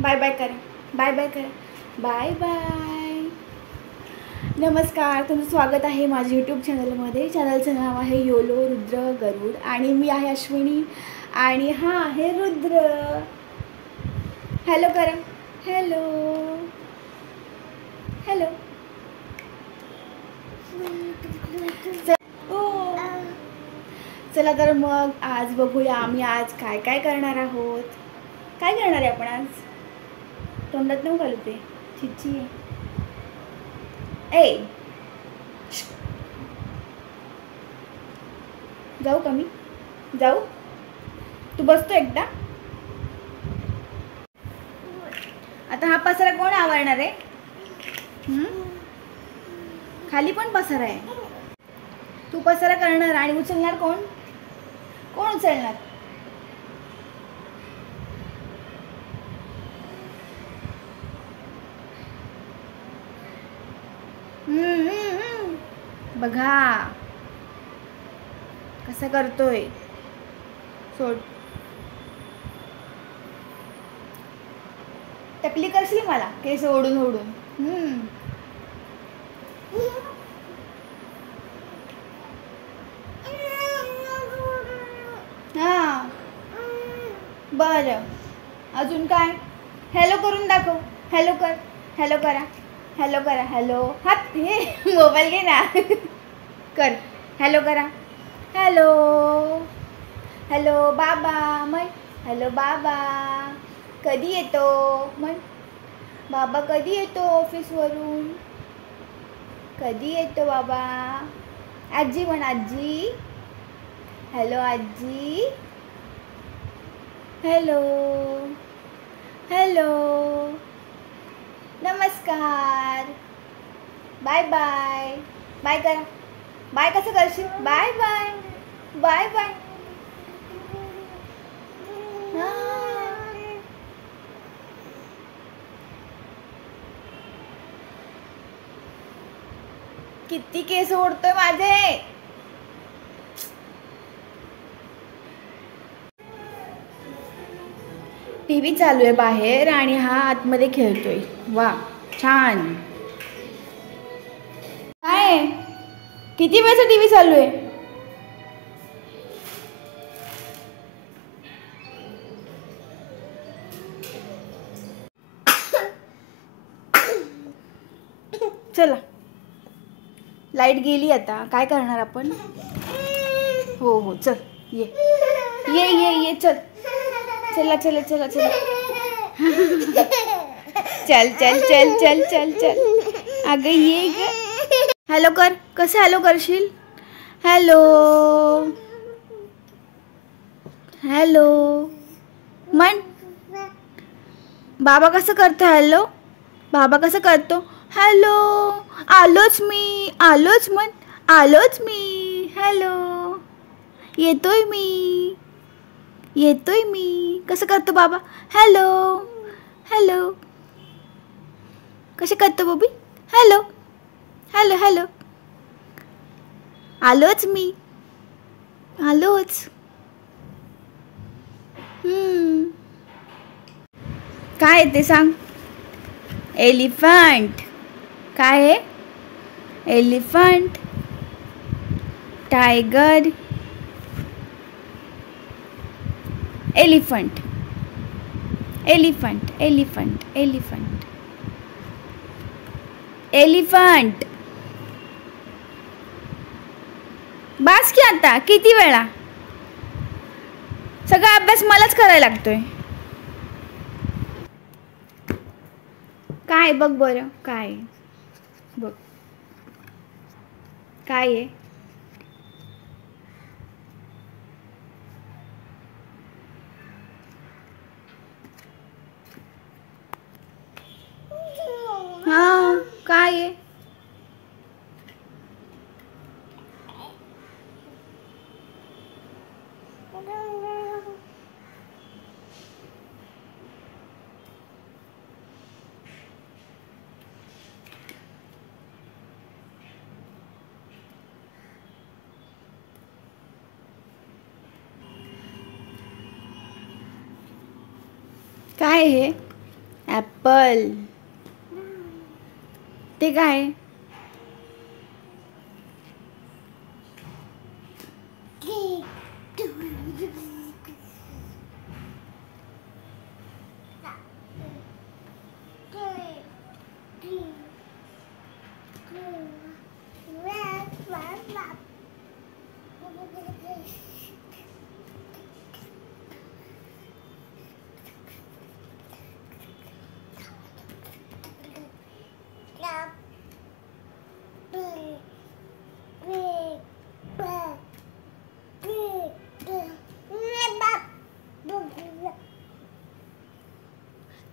Bye bye करा. Bye bye करा. Bye bye. नमस्कार, तुमचं स्वागत आहे माझ्या यूट्यूब चॅनलमध्ये. चॅनलचं नाव आहे योलो रुद्र गरुड आणि मी आहे अश्विनी आणि हा आहे रुद्र. हॅलो करा. Hello hello. चला तर मग आज बघूया आम्ही आज काय काय करणार आहोत. काय करणार आहे आपण आज. तोंडात नाही घालू ते चिची. ए जाऊ का मी. जाऊ. तू बसतो एकदा. आता हा पसारा कोण आवरणार आहे. खाली पण पसारा आहे. तू पसारा करणार आणि उचलणार कोण. कोण उचलणार. बघा कसं करतोय. सोड. टकली करशील मला केस ओढून ओढून. हां बरं. अजून काय. हॅलो करून दाखव. हॅलो कर. हॅलो करा. हॅलो करा. हॅलो. हात हे मोबाईल घे ना. कर. हॅलो करा. हॅलो. हॅलो बाबा म्हण. हॅलो बाबा. कधी येतो म्हण. बाबा कधी येतो ऑफिसवरून. कधी येतो बाबा. आजी म्हण. आजी. हॅलो आजी. हॅलो. हॅलो. नमस्कार. Bye bye. बाय करा. बाय कसं करशील. Bye bye. Bye bye. किती केस ओढतोय माझे. टीव्ही चालू आहे बाहेर आणि हा आतमध्ये खेळतोय. वा छान. काय किती वेळचा टीव्ही चालू आहे. चला लाईट गेली आता काय करणार आपण. हो हो चल ये ये ये ये चल. चला चला चला चला. चल चल चल चल चल चल. अगं ये ग. हॅलो कर. कसं हॅलो करशील. हॅलो. हॅलो म्हण. बाबा कसं करतो. हॅलो. बाबा कसं करतो. हॅलो. आलोच मी. आलोच म्हण. आलोच मी. हॅलो. येतोय मी. येतोय मी. कसं करतो बाबा. हॅलो. हॅलो. कसे करतो बबी. हॅलो. Hello hello. आलोच मी. आलोच. काय आहे ते सांग. एलिफंट. काय आहे. Elephant. Tiger. Elephant. Elephant. Elephant. Elephant. Elephant. बास की आता. किती वेळा. सगळा अभ्यास मलाच करायला लागतोय. काय बघ बरं. काय बघ. काय आहे. हा काय आहे. काय आहे. ॲपल. ते काय?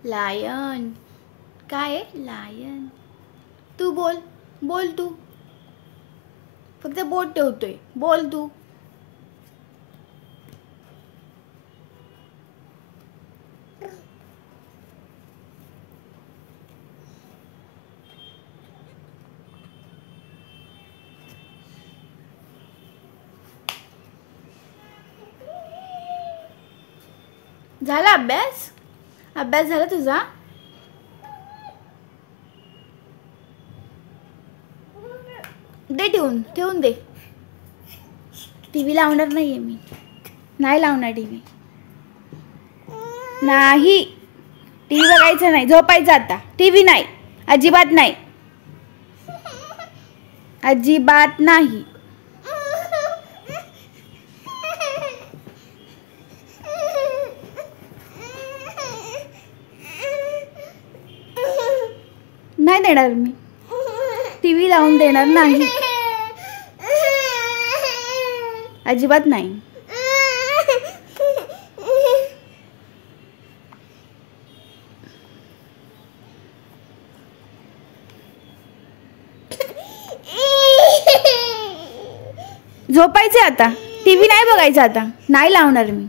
लायन. काय आहे? लायन. तू बोल, बोल तू. फक्त बोट ठेवतोय, बोल तू. झाला अभ्यास? अभ्यास झाला तुझा? दे ठेवून दे. टीव्ही लावणार नाहीये मी. नाही लावणार टीव्ही. नाही, टीव्ही बघायचं नाही, झोपायचं आता. टीव्ही नाही, अजिबात नाही, अजिबात नाही. नाही देणार मी. टीव्ही लावून देणार नाही, अजिबात नाही. झोपायचे आता. टीव्ही नाही बघायचा आता. नाही लावणार मी.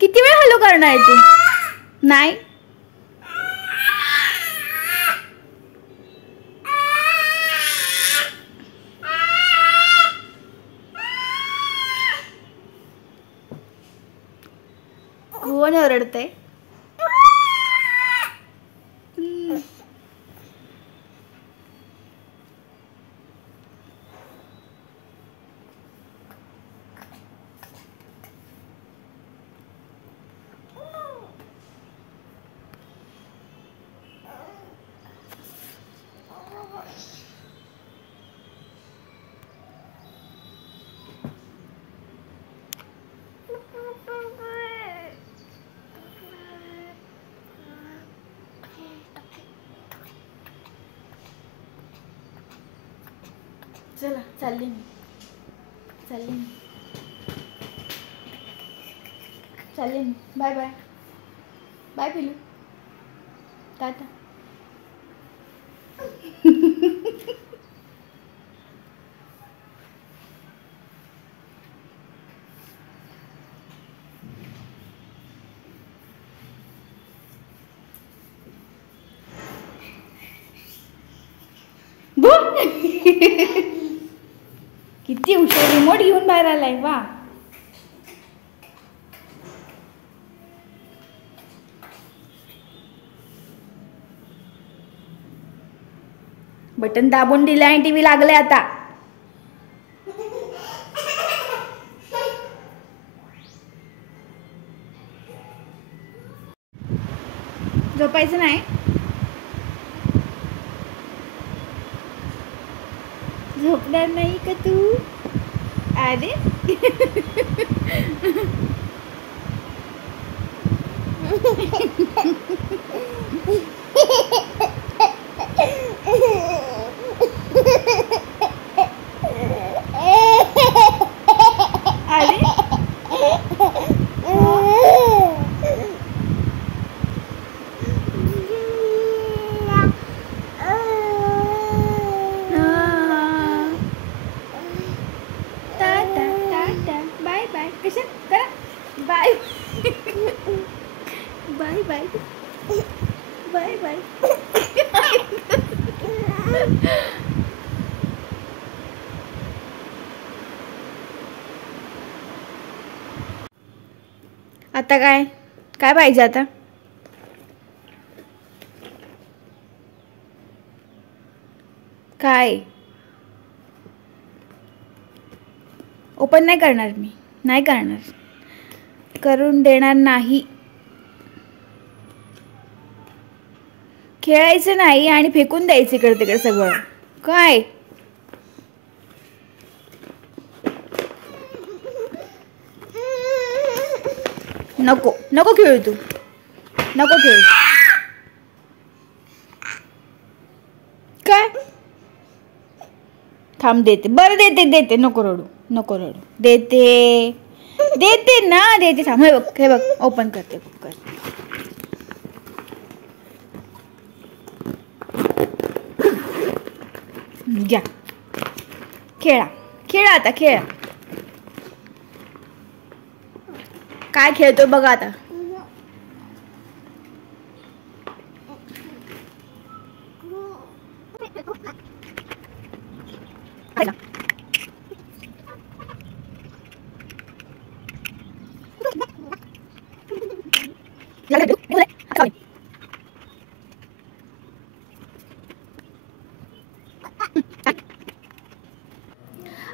किती वेळ हॅलो करणार आहे तू? नाही. कोण ओरडतंय? चला चालले मी. Bye bye. बाय पिलू. टाटा. किती हुशार. रिमोट घेऊन बाहेर आलाय. वा. बटन दाबून दिले आणि टीव्ही लागले आता. झोपायचं नाही. झोपणार नाही का तू? अरे bye bye bye bye bye. आता काय काय पाहिजे आता? काय ओपन नाही करणार मी, नाही करणार, करून देणार नाही. खेळायचं नाही आणि फेकून द्यायचं इकडे तिकडे सगळं. काय नको नको खेळू तू, नको खेळू. काय थांब देते, बरं देते देते, नको रडू नको रडू, देते देते ना देते. थांब, हे बघ ओपन करते करते. घ्या खेळा खेळा आता खेळा. काय खेळतोय बघा आता.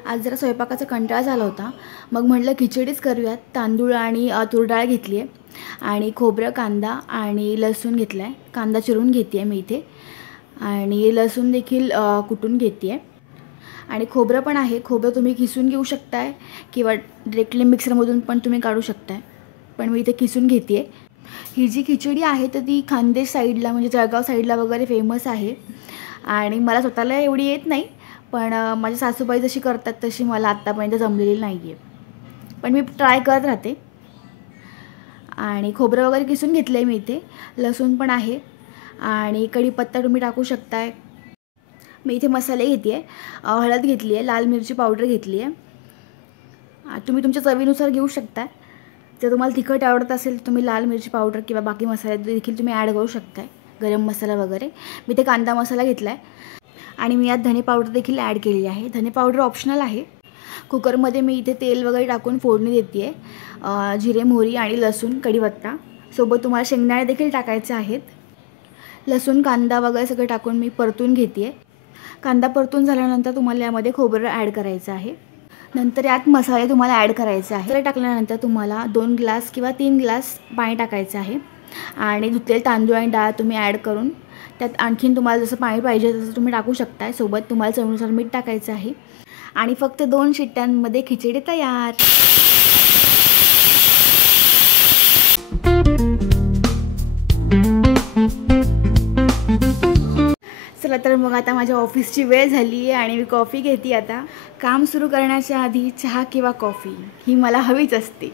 आज जरा स्वयंपाकाचा कंटाळा झाला होता, मग म्हटलं खिचडीच करूयात. तांदूळ आणि तूर डाळ घेतली आहे आणि खोबरं, कांदा आणि लसूण घेतला आहे. कांदा चिरून घेते आहे मी इथे आणि लसूण देखील कुटून घेते आहे आणि खोबरं पण आहे. खोबरं तुम्ही किसून घेऊ शकताय किंवा डायरेक्टली मिक्सरमधून पण तुम्ही काढू शकताय, पण मी इथे किसून घेते आहे. ही जी खिचडी आहे तर ती खानदेश साईडला म्हणजे जळगाव साईडला वगैरे फेमस आहे आणि मला स्वतःला एवढी येत नाही, पण माझ्या सासूबाई जशी करतात तशी मला आत्तापर्यंत जमलेली नाही आहे, पण मी ट्राय करत राहते. आणि खोबरं वगैरे किसून घेतलं आहे मी इथे. लसूण पण आहे आणि कढीपत्ता तुम्ही टाकू शकताय. मी इथे मसाले घेते आहे. हळद घेतली आहे, लाल मिरची पावडर घेतली आहे. तुम्ही तुमच्या चवीनुसार घेऊ शकता. जर तुम्हाला तिखट आवडत असेल तर तुम्ही लाल मिरची पावडर किंवा बाकी मसाले देखील तुम्ही ॲड करू शकताय, गरम मसाला वगैरे. मी इथे कांदा मसाला घेतला आहे आणि मी यात धने पावडर देखील ॲड केलेली आहे. धने पावडर ऑप्शनल आहे. कुकरमध्ये मी इथे तेल वगैरे टाकून फोडणी देते आहे. जिरे, मोहरी आणि लसूण, कढीपत्ता सोबत तुम्हाला शेंगदाणे देखील टाकायचे आहेत. लसूण, कांदा वगैरे सगळं टाकून मी परतून घेते आहे. कांदा परतून झाल्यानंतर तुम्हाला यामध्ये खोबरं ॲड करायचं आहे. नंतर यात मसाले तुम्हाला ॲड करायचे आहे. मसाले टाकल्यानंतर तुम्हाला 2 ग्लास किंवा 3 ग्लास पाणी टाकायचं आहे आणि धुतलेले तांदूळ आणि डाळ तुम्ही ॲड करून त्यात आणखीन तुम्हाला जसं पाणी पाहिजे तसं तुम्ही टाकू शकताय. सोबत तुम्हाला चवीनुसार मीठ टाकायचं आहे आणि फक्त 2 शिट्ट्यांमध्ये खिचडी तयार. चला तर मग आता माझ्या ऑफिसची वेळ झाली आहे आणि मी कॉफी घेते. आता काम सुरू करण्याच्या आधी चहा किंवा कॉफी ही मला हवीच असते.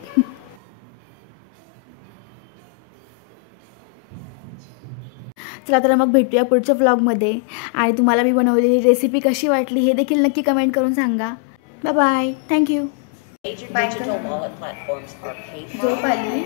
चला तर मग भेटूया पुढच्या व्लॉगमध्ये आणि तुम्हाला मी बनवलेली रेसिपी कशी वाटली हे देखील नक्की कमेंट करून सांगा. Bye bye, thank you. झोप आली.